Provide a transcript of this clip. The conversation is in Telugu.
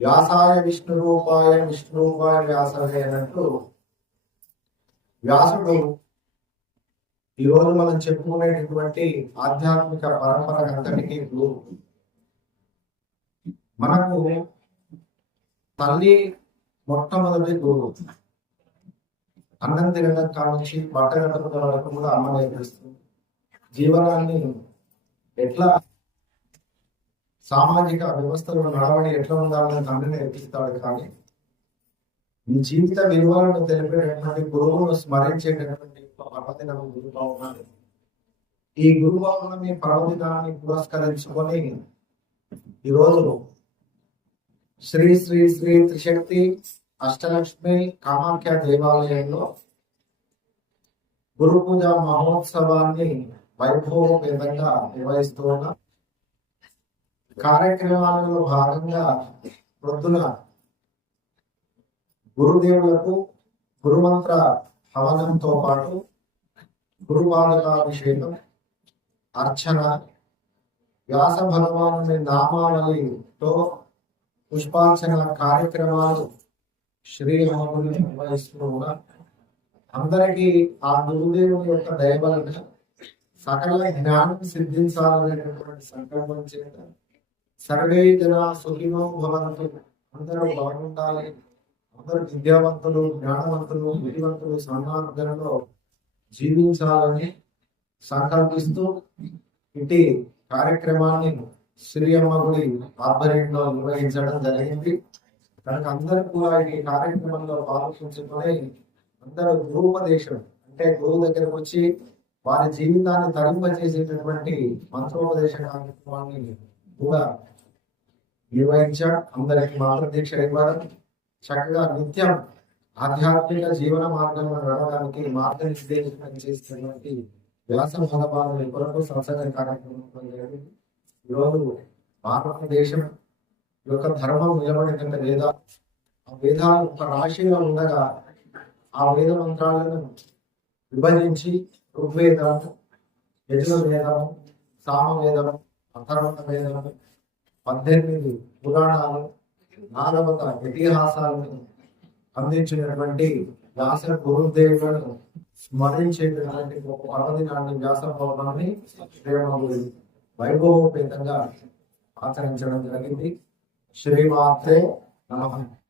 వ్యాసాయ విష్ణు రూపాయ విష్ణు రూపాయ అన్నట్టు వ్యాసుడు ఈరోజు మనం చెప్పుకునేటటువంటి ఆధ్యాత్మిక పరంపర అంతటికీ గురువు మనకు తల్లి మొట్టమొదటి గురువు. అన్నం తినడం కానించి బట్ట కట్టుకున్న వరకు కూడా అమ్మ నేర్పిస్తుంది. జీవనాన్ని ఎట్లా సామాజిక వ్యవస్థలో నడవడి ఎట్లా ఉండాలని తండ్రి నేర్పిస్తాడు కానీ మీ జీవిత విలువలను తెలిపేటటువంటి గురువును స్మరించేటటువంటి పర్వదినం గురు పౌర్ణమి ఈ గురు మీ పర్వదినాన్ని పురస్కరించుకొని ఈరోజు శ్రీ శ్రీ శ్రీ త్రిశక్తి అష్టలక్ష్మి కామాఖ్య దేవాలయంలో గురు పూజ మహోత్సవాన్ని వైభవపేతంగా నిర్వహిస్తూ ఉన్నాం. కార్యక్రమాలలో భాగంగా ప్రొద్దున గురుదేవులకు గురుమంత్ర హవనంతో పాటు గురుపాదకాభిషేకం అర్చన వ్యాస భగవానుని నామావళితో పుష్పార్చన కార్యక్రమాలు శ్రీరాముని నిర్వహిస్తూ అందరికీ ఆ గురుదేవుని యొక్క దయవలన సకల జ్ఞానం సిద్ధించాలనేటటువంటి సంకల్పం చేత సర్వే జనా సుఖినో భవంతు. అందరూ బాగుండాలి అందరూ విద్యావంతులు జ్ఞానవంతులు విధివంతులు సన్మార్గంలో జీవించాలని సంకల్పిస్తూ ఇటు కార్యక్రమాన్ని శ్రీయమ్మ గుడి ఆధ్వర్యంలో నిర్వహించడం జరిగింది. కనుక అందరూ కూడా ఈ కార్యక్రమంలో పాల్గొంచుకొని అందరూ గురుపదేశం అంటే గురువు దగ్గరకు వచ్చి వారి జీవితాన్ని తరింపజేసేటటువంటి మంత్రోపదేశ కార్యక్రమాన్ని కూడా నిర్వహించాడు. అందరికి మార్గదీక్ష ఇవ్వడం చక్కగా నిత్యం ఆధ్యాత్మిక జీవన మార్గంలో నడవడానికి మార్గనిర్దేశం చేస్తున్నటువంటి వ్యాస భగవాను కొరకు సంసద కార్యక్రమం జరిగింది. ఈరోజు భారతదేశం యొక్క ధర్మం నిలబడిన వేద ఆ వేదాలు ఒక రాశిగా ఉండగా ఆ వేద మంత్రాలను విభజించి ఋగ్వేదము యజుర్వేదము సామవేదము అథర్వణ వేదము పద్దెనిమిది పురాణాలు నాలుగవ ఇతిహాసాలను అందించినటువంటి వ్యాస గురుదేవులను స్మరించేటటువంటి ఒక పర్వదినాన్ని వ్యాస భవనాన్ని శ్రీరాముడి వైభవోపేతంగా ఆచరించడం జరిగింది. శ్రీమాతే నమ.